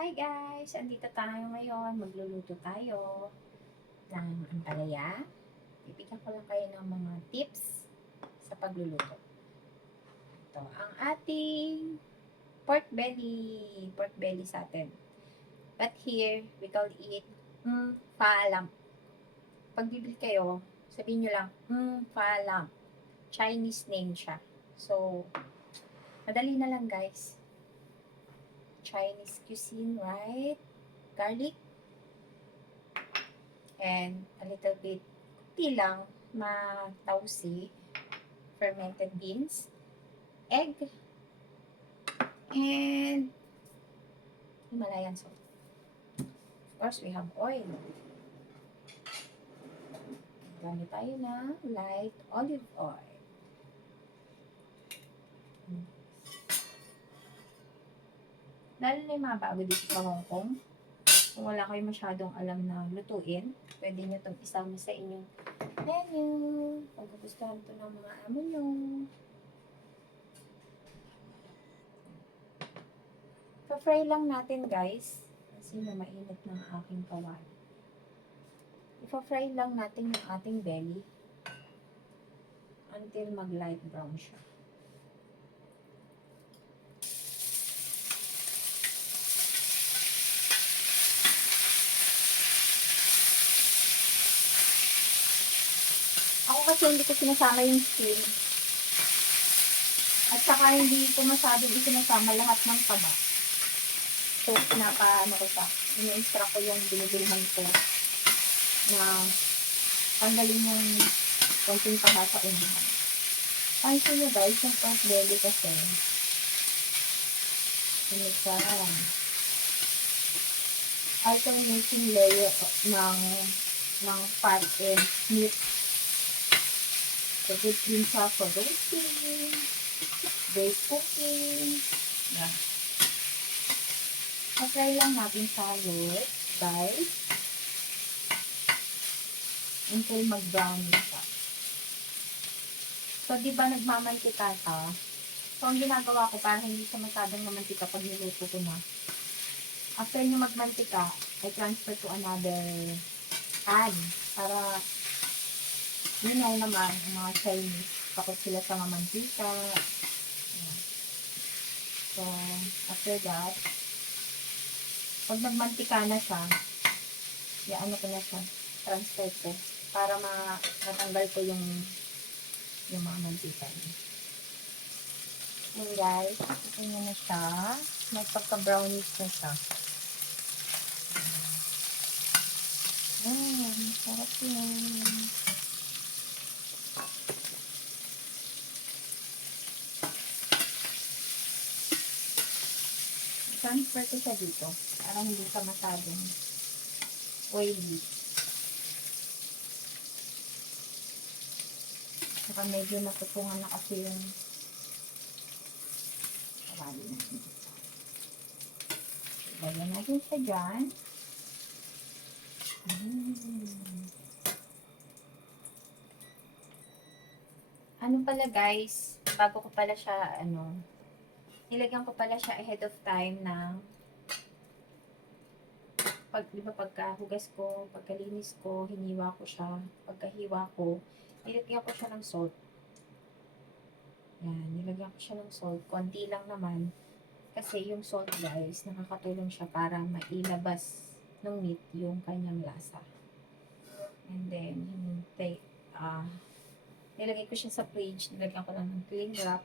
Hi guys! Andito tayo ngayon. Magluluto tayo ng ampalaya. Bibigyan ko lang kayo ng mga tips sa pagluluto. Ito ang ating pork belly. Pork belly sa atin. But here, we call it paalam. Pag bibili kayo, sabihin nyo lang, paalam. Chinese name siya. So, madali na lang guys. Chinese cuisine, right? Garlic, and a little bit, kunti lang, matausi, fermented beans, egg, and Himalayan salt. Of course, we have oil. Gamit tayo ng light olive oil. Lalo na yung mga bago dito sa Hong Kong. Kung wala kayo masyadong alam na lutuin, pwede nyo itong isama sa inyong menu. Kung gugustuhan ito ng mga amo nyo. Pa-fry lang natin guys. Kasi na mainit ng aking kawali. Ipa-fry lang natin yung ating belly until mag-light brown siya. Ako kasi hindi ko sinasama yung skin. At saka hindi ko masyadong sinasama lahat ng taba. So, pinapaano ko siya. Ini-extract ko yung binibilhan ko na tanggalin yung konting taba sa unahan. Pansin nyo guys, yung pork belly kasi ano siya, alternating layer ng fat and meat. So, good din siya for roasting, bake cooking. Yan. Patry lang natin sa wood, guys, until mag-brown siya. So, di ba nagmamantika siya? So, ang ginagawa ko para hindi siya masyadong mamantika pag niluto ko na. After nyo magmantika, I transfer to another pan para you know naman, ang mga Chinese, takot sila sa mamantika. So, after that, pag nagmantika na siya, ano ko na siya, transfer ko, para matanggal ko yung mga mantika niya. Yun guys, ito nyo na siya, magpagka-brownish na siya. Sarap yun. Transfer ko siya dito para hindi ka masyadong oily. Saka medyo natutungan na kasi yung kawali natin. Lagyan natin siya dyan. Ano pala guys, bago ko pala siya, nilagyan ko pala siya ahead of time na pagkahugas ko, pagkalinis ko, hiniwa ko siya. Pagkahiwa ko, nilagyan ko siya ng salt. Yan, nilagyan ko siya ng salt. Konti lang naman. Kasi yung salt guys, nakakatulong siya para mailabas ng meat yung kanyang lasa. And then, nilagay ko siya sa fridge. Nilagyan ko lang ng cling wrap.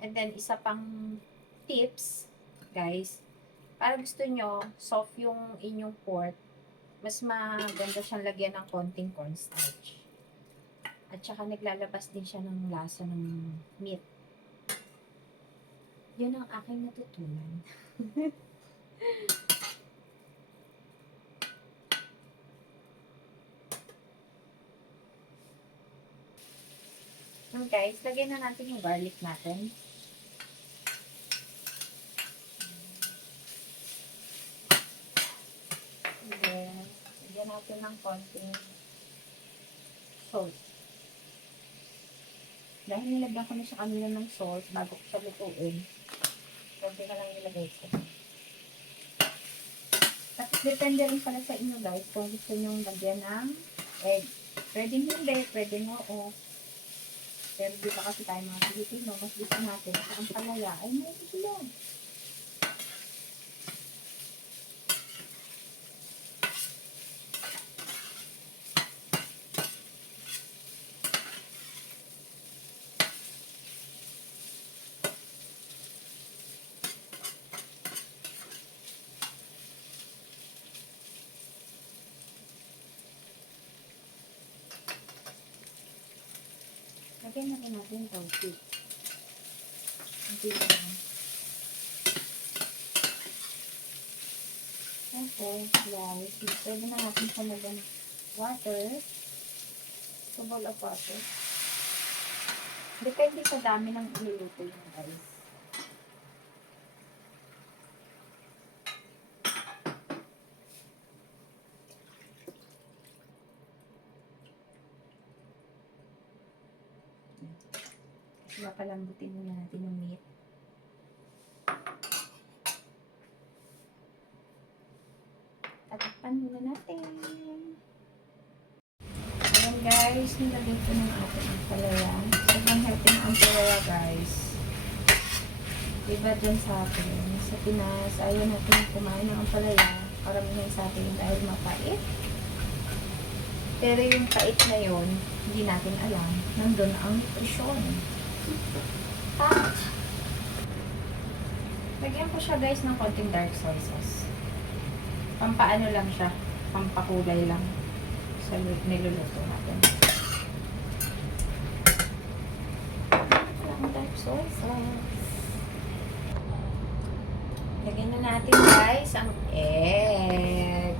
And then, isa pang tips, guys, para gusto nyo, soft yung inyong pork, mas maganda siyang lagyan ng konting cornstarch. At saka naglalabas din siya ng lasa ng meat. Yun ang aking natutunan. Yun guys, lagyan na natin yung garlic natin. And then, lagyan natin ng konting salt. Dahil nilagyan ko na siya kanina ng salt bago ko siya lutuin. Konti na lang nilagay ko. Depende rin pala sa inyo guys kung gusto nyong lagyan ng egg. Pwedeng hindi, pwedeng oo. Pero di ba kasi tayo mga Pilipino, mas gusto natin sa ang palaya ay may itlog. Lagyan na rin natin yung toasted. Hindi lang. Okay, guys. Pwede na natin samagan water. 2 bowl of water. Depende sa dami ng iluluto yung guys. Papalambutin muna natin yung meat. Tatakpan muna natin. Ayan guys, nilagay ko ng ating ampalaya. Sobrang healthy ng ampalaya guys. Diba dyan sa atin? Sa Pinas, ayaw natin kumain ng ampalaya. Karamihan sa atin dahil mapait. Pero yung pait na yun, hindi natin alam. Nandun ang nutrisyon. Lagyan ko siya guys ng konting dark soy sauce. Pampaano lang siya. Pampakulay lang sa niluluto natin. Ang dark soy sauce. Lagyan na natin guys ang egg.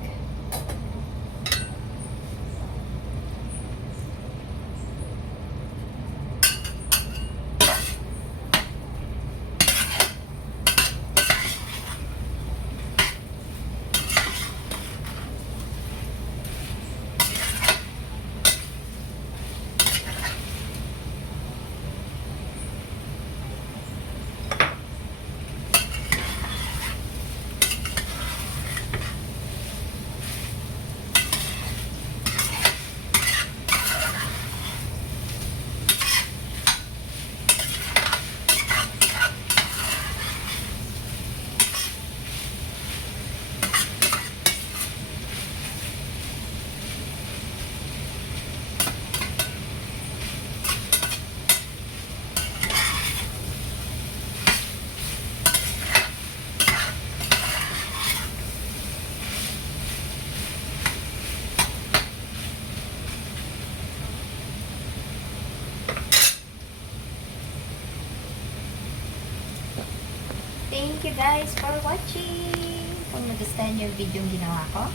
Thank you guys for watching! Kung nagustuhan niyo yung video yung ginawa ko,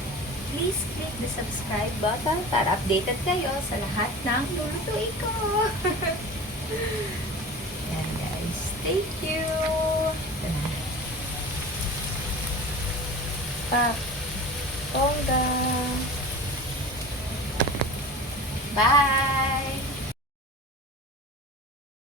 please click the subscribe button para updated kayo sa lahat ng lulutuin ko. Yan guys. Thank you! Bongga! Bye!